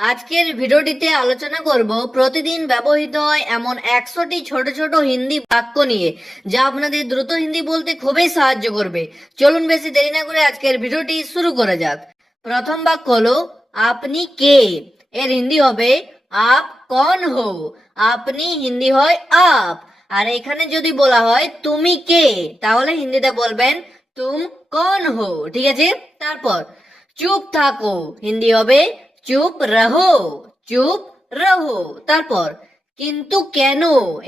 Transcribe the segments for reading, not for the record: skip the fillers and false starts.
আজকের ভিডিওটিতে আলোচনা করব প্রতিদিন ব্যবহৃত হয় এমন 100টি ছোট ছোট হিন্দি বাক্য নিয়ে, যা আপনাদের দ্রুত হিন্দি বলতে খুবই সাহায্য করবে। চলুন বেশি দেরি না করে আজকের ভিডিওটি শুরু করা যাক। প্রথম বাক্য হলো আপনি কে। এর হিন্দি হবে আপ কौन हो। আপনি হিন্দি হয় আপ, আর এখানে যদি বলা হয় তুমি কে, তাহলে হিন্দিতে বলবেন তুম कौन हो। ঠিক আছে। তারপর চুপ থাকো, হিন্দি হবে চুপ রহো। চুপ রহো। তারপর কিন্তু কেন,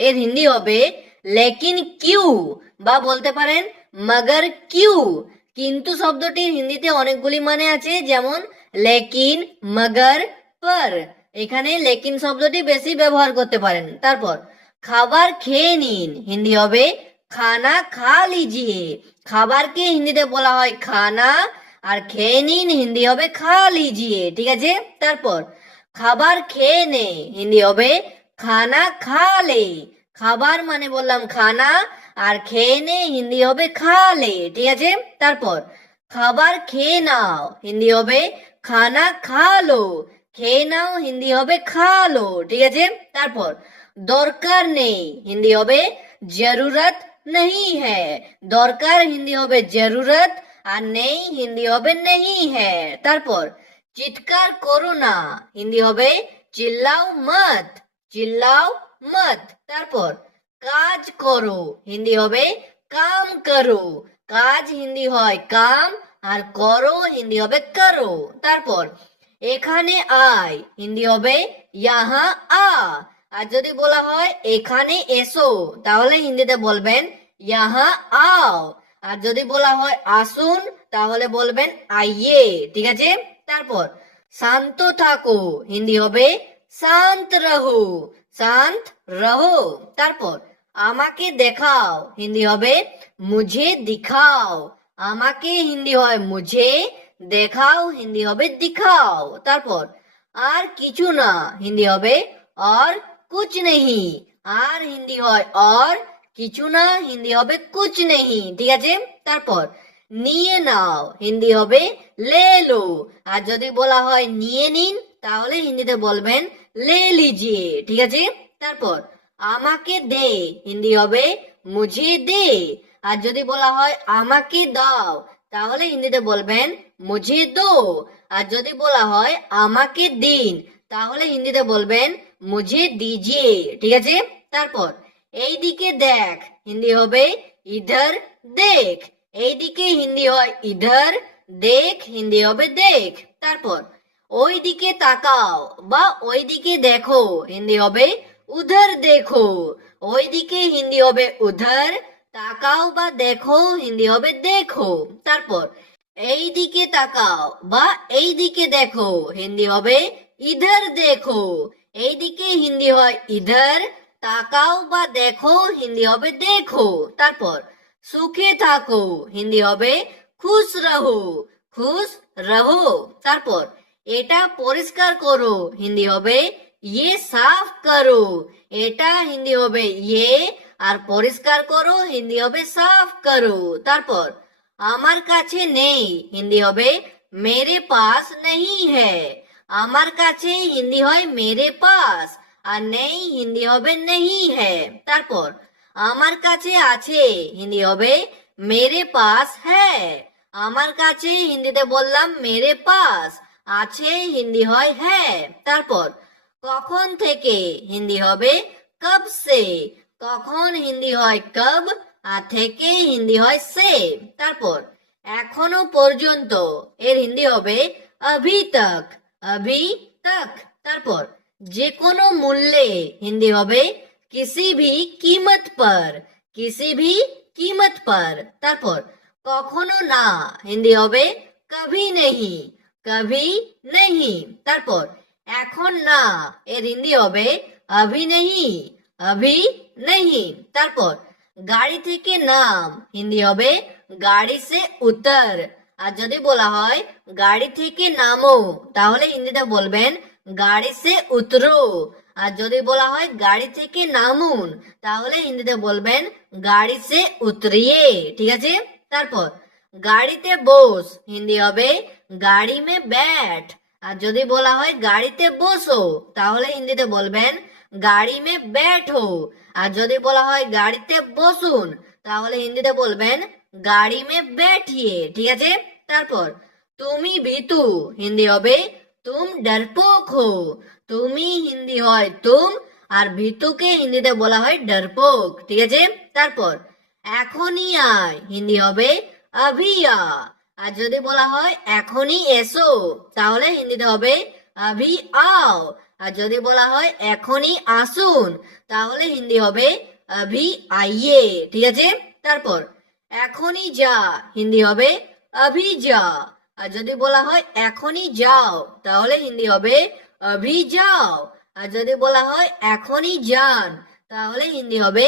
এর হিন্দি হবে লেকিন কিউ, বা বলতে পারেন মগর কিউ। কিন্তু শব্দটির হিন্দিতে অনেকগুলি মানে আছে, যেমন লেকিন, মগর, পর। এখানে লেকিন শব্দটি বেশি ব্যবহার করতে পারেন। তারপর খাবার খেয়ে নিন, হিন্দি হবে খানা খা লিজিয়ে। খাবারকে হিন্দিতে বলা হয় খানা, আর খেয়ে নিন হিন্দি হবে খা লিজিয়ে। ঠিক আছে। তারপর খাবার খেয়ে নে, হিন্দি হবে খানা খা লে। খাবার মানে বললাম খানা, আর খেয়ে নে হিন্দি হবে খা লে। ঠিক আছে। তারপর খাবার খেয়ে নাও, হিন্দি হবে খানা খা লো। খেয়ে নাও হিন্দি হবে খা লো। ঠিক আছে। তারপর দরকার নেই, হিন্দি হবে জরুরত नहीं है। দরকার হিন্দি হবে জরুরত, আর নেই হিন্দি হবে নেই है। তারপর চিৎকার করো না, হিন্দি হবে চিল্লাও মত। চিল্লাও মত। তারপর কাজ করো, হিন্দি হবে কাম করো। কাজ হিন্দি হয় কাম, আর করো হিন্দি হবে করো। তারপর এখানে আয়, হিন্দি হবে ইয়াহা আ। আর যদি বলা হয় এখানে এসো, তাহলে হিন্দিতে বলবেন ইয়াহা আও। আর যদি বলা হয় আসুন, তাহলে বলবেন আইয়ে। ঠিক আছে। তারপর শান্ত থাকো, হিন্দি হবে শান্ত রহো। শান্ত রহো। তারপর আমাকে দেখাও, হিন্দি হবে মুঝে দিখাও। আমাকে হিন্দি হয় মুঝে, দেখাও হিন্দি হবে দিখাও। তারপর আর কিছু না, হিন্দি হবে और कुछ नहीं। আর হিন্দি হয় और, কিছু না হিন্দি হবে कुछ नहीं। ঠিক আছে। তারপর নিয়ে নাও, হিন্দি হবে লে লো। আর যদি বলা হয় নিয়ে নিন, তাহলে হিন্দিতে বলবেন লে লিজিয়ে। ঠিক আছে। তারপর আমাকে দে, হিন্দি হবে মুঝে দে। আর যদি বলা হয় আমাকে দাও, তাহলে হিন্দিতে বলবেন মুঝে দো। আর যদি বলা হয় আমাকে দিন, তাহলে হিন্দিতে বলবেন মুঝে দিজিয়ে। ঠিক আছে। তারপর এই দিকে দেখ, হিন্দি হবে ইধর দেখ। এই দিকে হিন্দি হয় ইধর, দেখ হিন্দি হবে দেখ। তারপর ওই দিকে তাকাও বা ওই দিকে দেখো, হিন্দি হবে উধর দেখো। ওই দিকে হিন্দি হবে উধর, তাকাও বা দেখো হিন্দি হবে দেখো। তারপর এই দিকে তাকাও বা এই দিকে দেখো, হিন্দি হবে ইধর দেখো। এই দিকে হিন্দি হয় ইধর, তাকাও বা দেখো হিন্দি হবে দেখো। তারপর সুখে থাকো, হিন্দি হবে খুশ রহো। খুশ রহো। তারপর এটা পরিষ্কার করো, হিন্দি হবে ইয়ে সাফ করো। এটা হিন্দি হবে ইয়ে, আর পরিষ্কার করো হিন্দি হবে সাফ করো। তারপর আমার কাছে নেই, হিন্দি হবে মেরে পাস नहीं है। আমার কাছে হিন্দি হয় মেরে পাস, আর নেই হিন্দি হবে नहीं है। তারপর আমার কাছে আছে, হিন্দি হবে মেরে পাস है। আমার কাছে হিন্দিতে বললাম মেরে পাস, আছে হিন্দি হয় হ্যাঁ। তারপর কখন থেকে, হিন্দি হবে কব সে। কখন হিন্দি হয় কব, আর থেকে হিন্দি হয় সে। তারপর এখনো পর্যন্ত, এর হিন্দি হবে अभी तक। अभी तक। তারপর যে কোনো মূল্যে, হিন্দি হবে किसी भी कीमत पर। किसी भी कीमत पर। তারপর কখনো না, হিন্দি হবে कभी नहीं। कभी नहीं। তারপর এখন না, এর হিন্দি হবে अभी नहीं। अभी नहीं। তারপর গাড়ি থেকে নাম, হিন্দি হবে গাড়ি সে উতর। আর যদি বলা হয় গাড়ি থেকে নামো, তাহলে হিন্দিতে বলবেন গাড়ি সে উতরো। আর যদি বলা হয় গাড়ি থেকে নামুন, তাহলে হিন্দিতে বলবেন গাড়ি সে উতরিয়ে। ঠিক আছে। তারপর গাড়িতে বস, হিন্দি হবে গাড়ি মে ব্যাঠ। আর যদি বলা হয় গাড়িতে বসো তাহলে হিন্দিতে বলবেন গাড়ি মে बैठो। আর যদি বলা হয় গাড়িতে বসুন তাহলে হিন্দিতে বলবেন গাড়ি মে बैठिए। ঠিক আছে। তারপর তুমি ভীতু হিন্দি হবে তুম डरपोक हो। তুমি হিন্দি হয় তুম আর ভীতুকে হিন্দিতে বলা হয় डरपोक। ঠিক আছে। তারপর এখনই আয় হিন্দি হবে अभी आ। আর যদি বলা হয় এখনই এসো তাহলে হিন্দিতে হবে अभी आओ। আর যদি বলা হয় এখনই আসুন তাহলে হিন্দি হবে अभी आइए। ঠিক আছে। তারপর এখনই যা হিন্দি হবে अभी जा। আর যদি বলা হয় এখনই যাও তাহলে হিন্দি হবে अभी जाओ। আর যদি বলা হয় এখনই যান তাহলে হিন্দি হবে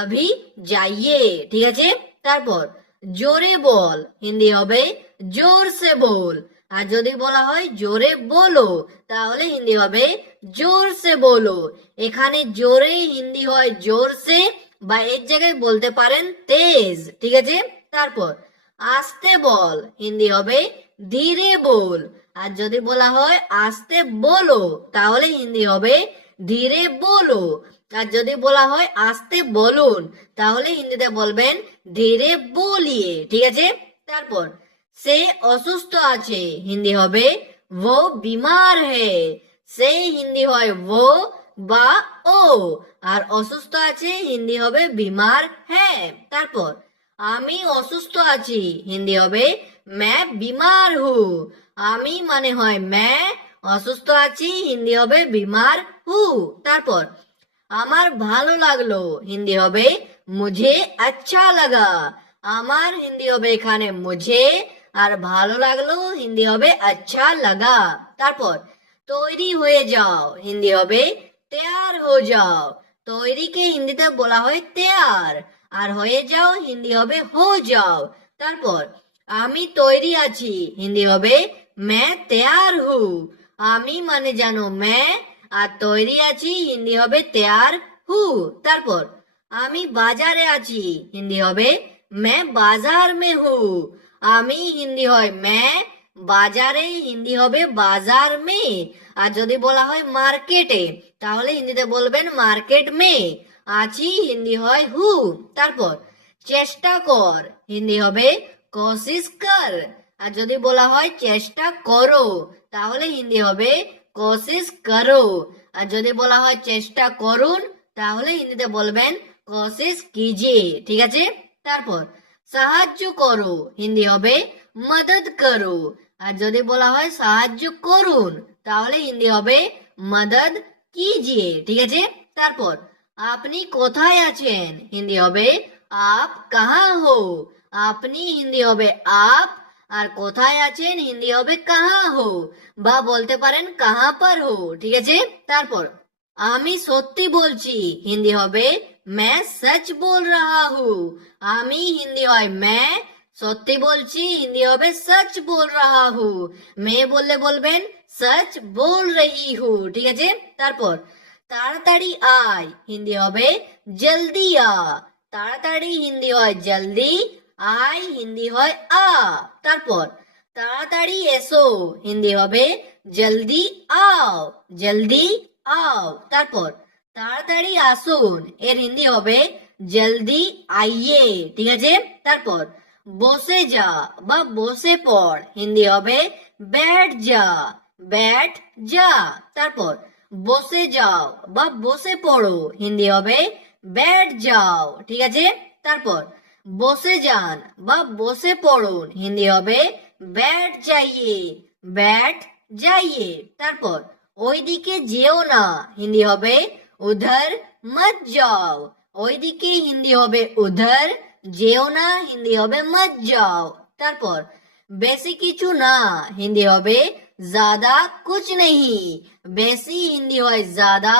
अभी जाइए। ঠিক আছে। তারপর জোরে বল হিন্দি হবে জোর সে বল। আর যদি বলা হয় জোরে বলো তাহলে হিন্দি হবে জোর সে বলো। এখানে জোরে হিন্দি হয় জোর সে বা এর জায়গায় বলতে পারেন তেজ। ঠিক আছে। তারপর আস্তে বল হিন্দি হবে ধীরে বল। আর যদি বলা হয় আস্তে বলো তাহলে হিন্দি হবে ধীরে বলো। আর যদি বলা হয় আস্তে বলুন তাহলে হিন্দিতে বলবেন ধীরে বলিয়ে। ঠিক আছে। তারপর সে অসুস্থ আছে হিন্দি হবে वो बीमार है। সে হিন্দি হয় वो বা ও আর অসুস্থ আছে হিন্দি হবে বিমার হ্যাঁ। তারপর আমি অসুস্থ আছি হিন্দি হবে मैं बीमार हूँ। আমি মানে হয় मैं, অসুস্থ আছি হিন্দি হবে बीमार हूँ। তারপর আমার ভালো লাগলো হিন্দি হবে मुझे अच्छा लगा। আমার হিন্দি হবে এখানে मुझे আর ভালো লাগলো হিন্দি হবে अच्छा लगा। তারপর তৈরি হয়ে যাও হিন্দি হবে तैयार हो जाओ। তৈরিকে হিন্দিতে বলা হয় तैयार আর হয়ে যাও হিন্দি হবে हो जाओ। তারপর আমি তৈরি আছি হিন্দি হবে मैं तैयार हूँ। আমি মানে জানো मैं আর তৈরি আছি হিন্দি হবে तैयार हूँ। তারপর আমি বাজারে আছি হিন্দি হবে मैं बाजार में हूँ। আমি হিন্দি হয় मैं, বাজারে হিন্দি হবে বাজার মে। আর যদি বলা হয় মার্কেটে তাহলে হিন্দিতে বলবেন মার্কেট মে। আছি হিন্দি হয় হু। তারপর চেষ্টা কর হিন্দি হবে কোশিশ কর। আর যদি বলা হয় চেষ্টা করো তাহলে হিন্দি হবে কোশিশ করো। আর যদি বলা হয় চেষ্টা করুন তাহলে হিন্দিতে বলবেন কোশিশ কিজিয়ে। ঠিক আছে। তারপর সাহায্য করো হিন্দি হবে মদদ করো। আর যদি বলা হয় সাহায্য করুন তাহলে হিন্দি হবে মদদ কিজিয়ে। ঠিক আছে। তারপর আপনি কোথায় আছেন হিন্দি হবে আপ কাহা হো। আপনি হিন্দি হবে আপ আর কোথায় আছেন হিন্দি হবে কাহা হো বা বলতে পারেন কাহা পর হো। ঠিক আছে। তারপর আমি সত্যি বলছি হিন্দি হবে मैं सच बोल रहा हूँ। আমি হিন্দি হয় मैं, সত্যি বলছি হিন্দি হবে सच बोल रहा हूँ। মেয়ে বললে বলবেন सच बोल रही हूँ। ঠিক আছে। তারপর তাড়াতাড়ি আয় হিন্দি হবে জলদি আ। তাড়াতাড়ি হিন্দি হয় জলদি, আয় হিন্দি হয় আ। তারপর তাড়াতাড়ি এসো হিন্দি হবে জলদি আও। জলদি আও। তারপর তাড়াতাড়ি আসুন এর হিন্দি হবে জলদি আইয়ে। ঠিক আছে। তারপর বসে যা বা বসে পড় হিন্দি হবে बैठ जा। बैठ जा। তারপর বসে যাও বা বসে পড়ো হিন্দি হবে बैठ जाओ। ঠিক আছে। তারপর বসে যান বা বসে পড়ুন হিন্দি হবে बैठ जाइए। बैठ जाइए। তারপর ওইদিকে যেও না হিন্দি হবে उधर मत जाओ। ওইদিকে হিন্দি হবে उधर, যেও না হিন্দি হবে मत जाओ। তারপর বেশি কিছু না হিন্দি হবে ज्यादा कुछ नहीं। বেশি হিন্দি হয় ज्यादा,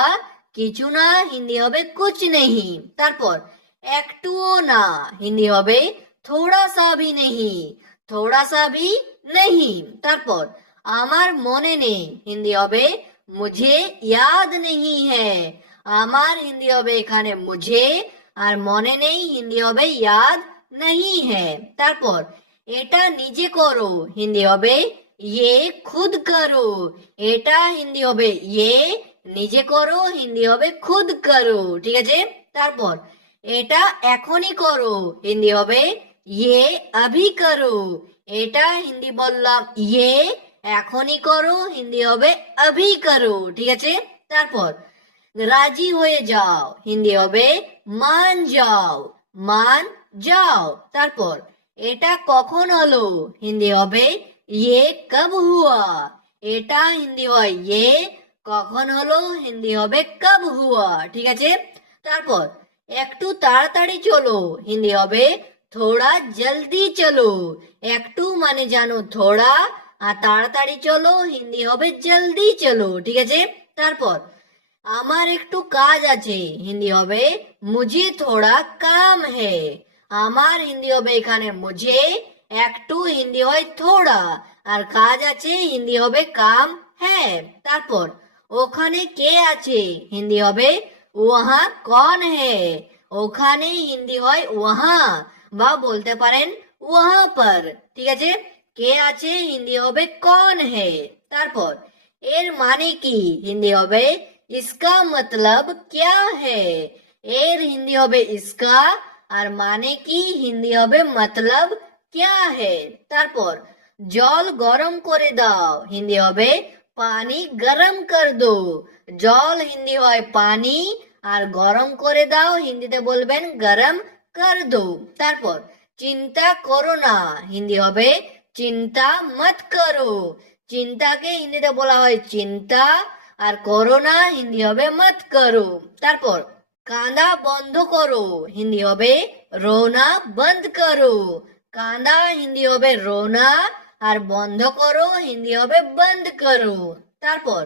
কিছু না হিন্দি হবে कुछ नहीं। তারপর একটুও না হিন্দি হবে थोड़ा सा भी नहीं। थोड़ा सा भी नहीं। তারপর আমার মনে নেই হিন্দি হবে मुझे याद नहीं है। আমার হিন্দি হবে এখানে मुझे আর মনে নেই হিন্দি হবে याद नहीं है। তারপর এটা নিজে করো হিন্দি হবে ये खुद करो। এটা হিন্দি হবে ये নিজে করো, হিন্দি হবে খুদ করো। ঠিক আছে, তারপর এটা এখনই করো, হিন্দি হবে ये अभी करो। এটা হিন্দি বললাম ये এখনই করো, হিন্দি হবে अभी करो। ঠিক আছে, তারপর রাজি হয়ে যাও, হিন্দি হবে মান যাও, মান যাও। তারপর এটা কখন হলো, হিন্দি হবে ये कब हुआ। এটা হিন্দি হয় ये কখন হলো, হিন্দি হবে কব হুয়া। ঠিক আছে, তারপর একটু তাড়াতাড়ি চলো, হিন্দি হবে থোড়া জলদি চলো। একটু মানে জানো থোড়া, আর তাড়াতাড়ি চলো হিন্দি হবে জলদি চলো। ঠিক আছে, তারপর আমার একটু কাজ আছে, হিন্দি হবে মুঝে থোড়া কাম হে। আমার হিন্দি হবে এখানে মুঝে, একটু হিন্দি হয় থোড়া, আর কাজ আছে হিন্দি হবে কাম হ্যাঁ। তারপর ওখানে কে আছে, হিন্দি হবে ওহা কন হে। ওখানে হিন্দি হয় ওহা, বা বলতে পারেন ওহা পর। ঠিক আছে, কে আছে হিন্দি হবে কন হে। তারপর এর মানে কি, হিন্দি হবে इसका मतलब क्या है। এর হিন্দি হবে इसका, আর মানে কি হিন্দি হবে मतलब क्या है। তারপর জল গরম করে দাও, হিন্দি হবে পানি গরম কর দো। জল হিন্দি হয় পানি, আর গরম করে দাও হিন্দিতে বলবেন গরম কর দো। তারপর চিন্তা করো না, হিন্দি হবে চিন্তা মত করো। চিন্তাকে হিন্দিতে বলা হয় চিন্তা, আর করোনা হিন্দি হবে মত করো। তারপর কাঁদা বন্ধ করো, হিন্দি হবে রোনা বন্ধ করো। কাঁদা হিন্দি হবে রোনা, আর বন্ধ করো হিন্দি হবে বন্ধ করো। তারপর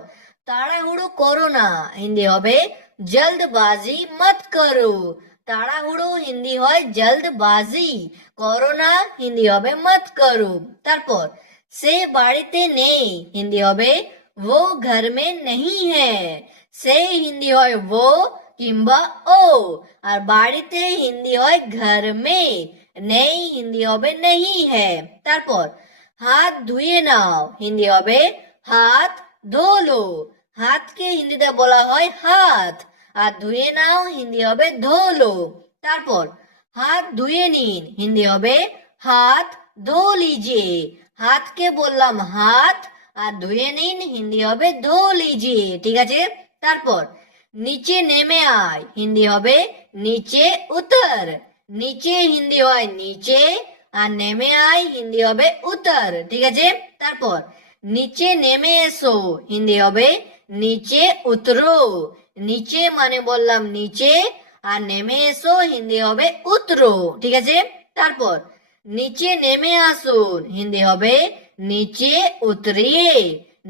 তাড়াহুড়ো করো না, হিন্দি হবে জলদবাজি মত করো। তাড়াহুড়ো হিন্দি হয় জলদবাজি, করো না হিন্দি হবে মত করো। তারপর সে বাড়িতে নেই, হিন্দি হবে वो घर में नहीं है। সে হিন্দি হয় वो কিংবা ও, আর বাড়িতে হিন্দি হয় ঘর মে, নেই হিন্দি হবে नहीं है। তারপর হাত ধুয়ে নাও, হিন্দি হবে হাত ধোলো। হাতকে হিন্দিতে বলা হয় হাত, আর ধুয়ে নাও হিন্দি হবে ধোলো। তারপর হাত ধুয়ে নিন, হিন্দি হবে হাত ধো লিজিয়ে। হাতকে বললাম হাত, আর ধুয়ে নিন হিন্দি হবে ধো লিজিয়ে। ঠিক আছে, তারপর নিচে নেমে আয়, হিন্দি হবে নিচে উতর। নিচে হিন্দি হয় নিচে, আর নেমে আয় হিন্দি হবে উতর। ঠিক আছে, তারপর নিচে নেমে এসো, হিন্দি হবে নিচে উতরো। নিচে মানে বললাম নিচে, আর নেমে এসো হিন্দি হবে উতরো। ঠিক আছে, তারপর নিচে নেমে আসুন, হিন্দি হবে নিচে উতরিয়ে।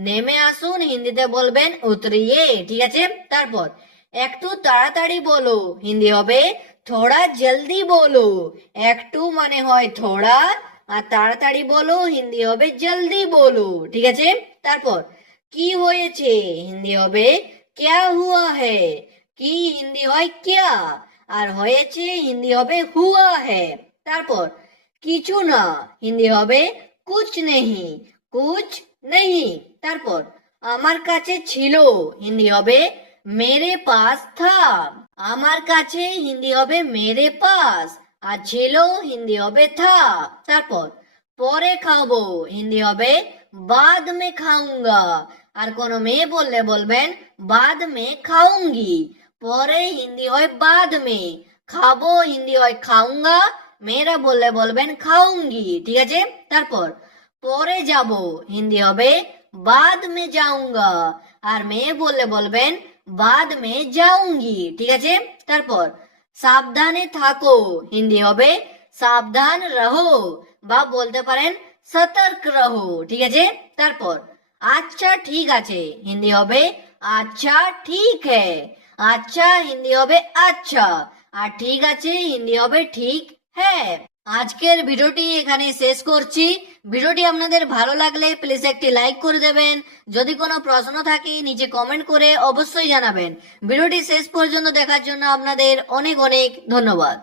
নেমে আসুন হিন্দিতে বলবেন উতরিয়ে। ঠিক আছে, তারপর একটু তাড়াতাড়ি বলো, হিন্দি হবে থোড়া জলদি বলো। একটু মানে হয় থোড়া, আর তাড়াতাড়ি বলো হিন্দি হবে জলদি বলো। ঠিক আছে, তারপর কি হয়েছে, হিন্দি হবে ক্যা হুয়া হে। কি হিন্দি হয় ক্যা, আর হয়েছে হিন্দি হবে হুয়া হে। তারপর কিছু না, হিন্দি হবে কুছ নেহি, কুছ নেহি। তারপর আমার কাছে ছিল, হিন্দি হবে মেরে পাস থা। আমার কাছে হিন্দি হবে মেরে পাস, আর ছিল হিন্দি হবে থা। তারপর পরে খাবো, হিন্দি হবে बाद में খাউঙ্গা। আর কোনো মেয়ে বললে বলবেন बाद में খাউঙ্গি। পরে হিন্দি হয় बाद में, খাবো হিন্দি হয় খাউঙ্গা, মেয়েরা বললে বলবেন খাউঙ্গি। ঠিক আছে, তারপর পরে যাব, হিন্দি হবে बाद में जाऊंगा, আর মেয়ে বললে বলবেন बाद में जाऊंगी। ঠিক আছে, তারপর সাবধানে থাকো, হিন্দি হবে সাবধান রহো, বা বলতে পারেন সতর্ক রহো। ঠিক আছে, তারপর আচ্ছা ঠিক আছে, হিন্দি হবে আচ্ছা ঠিক হ্যায়। আচ্ছা হিন্দি হবে আচ্ছা, আর ঠিক আছে হিন্দি হবে ঠিক হ্যাঁ। আজকের ভিডিওটি এখানে শেষ করছি। ভিডিওটি আপনাদের ভালো লাগলে প্লিজ একটি লাইক করে দেবেন। যদি কোনো প্রশ্ন থাকে নিচে কমেন্ট করে অবশ্যই জানাবেন। ভিডিওটি শেষ পর্যন্ত দেখার জন্য আপনাদের অনেক অনেক ধন্যবাদ।